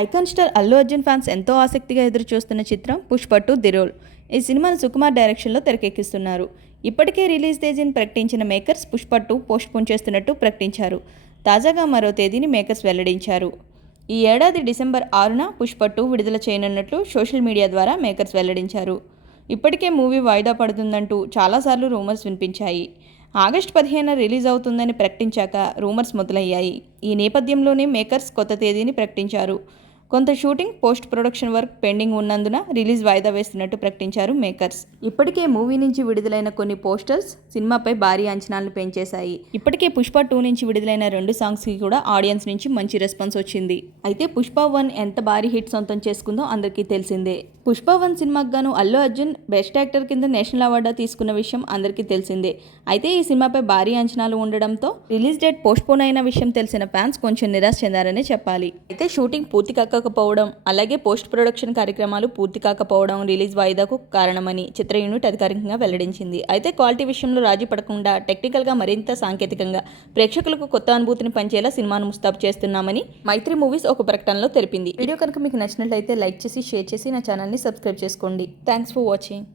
Icon star Allu Arjun fans ఎంతో ఆసక్తిగా ఎదురు చూస్తున్న చిత్రం పుష్ప 2 ది రోల్. ఈ సినిమాను సుకుమార్ డైరెక్షన్లో తెరకెక్కిస్తున్నారు. ఇప్పటికే రిలీజ్ తేదీని ప్రకటించిన మేకర్స్ పుష్ప 2 పోస్ట్పోన్ చేస్తున్నట్టు ప్రకటించారు. తాజాగా మరో తేదీని మేకర్స్ వెల్లడించారు. ఈ ఏడాది డిసెంబర్ 6న పుష్ప 2 విడుదల చేయనున్నట్లు సోషల్ మీడియా ద్వారా మేకర్స్ వెల్లడించారు. ఇప్పటికే మూవీ వాయిదా పడుతుందంటూ చాలాసార్లు రూమర్స్ వినిపించాయి. ఆగస్టు 15న రిలీజ్ అవుతుందని ప్రకటించాక రూమర్స్ మొదలయ్యాయి. ఈ నేపథ్యంలోనే మేకర్స్ కొత్త తేదీని ప్రకటించారు. కొంత shooting, post production work pending ఉన్నందున రిలీజ్ వాయిదా వేస్తున్నట్టు ప్రకటించారు మేకర్స్. ఇప్పటికే మూవీ నుంచి విడుదలైన కొన్ని పోస్టర్స్ సినిమాపై భారీ అంచనాలను పెంచేశాయి. ఇప్పటికే పుష్ప 2 నుంచి విడుదలైన 2 సాంగ్స్కి కూడా ఆడియన్స్ నుంచి మంచి రెస్పాన్స్ వచ్చింది. అయితే పుష్ప 1 ఎంత భారీ హిట్ సొంతం చేసుకుందో అందరికీ తెలిసిందే. పుష్ప 1 సినిమాకు గాను అల్లు అర్జున్ బెస్ట్ యాక్టర్ కింద నేషనల్ అవార్డు తీసుకున్న విషయం అందరికీ తెలిసిందే. అయితే ఈ సినిమాపై భారీ అంచనాలు ఉండడంతో రిలీజ్ డేట్ పోస్ట్పోన్ అయిన విషయం తెలిసిన ఫ్యాన్స్ కొంచెం నిరాశ చెందారనే చెప్పాలి. అయితే షూటింగ్ పూర్తి కాకపోవడం, అలాగే పోస్ట్ ప్రొడక్షన్ కార్యక్రమాలు పూర్తి కాకపోవడం రిలీజ్ వాయిదాకు కారణమని చిత్ర యూనిట్ అధికారికంగా వెల్లడించింది. అయితే క్వాలిటీ విషయంలో రాజీ పడకుండా టెక్నికల్గా మరింత సాంకేతికంగా ప్రేక్షకులకు కొత్త అనుభూతిని పంచేలా సినిమాను ముస్తాబు చేస్తున్నామని మైత్రి మూవీస్ ఒక ప్రకటనలో తెలిపింది. వీడియో కనుక మీకు నచ్చినట్లయితే లైక్ చేసి, షేర్ చేసి నా ఛానల్ని సబ్స్క్రైబ్ చేసుకోండి. Thanks for watching.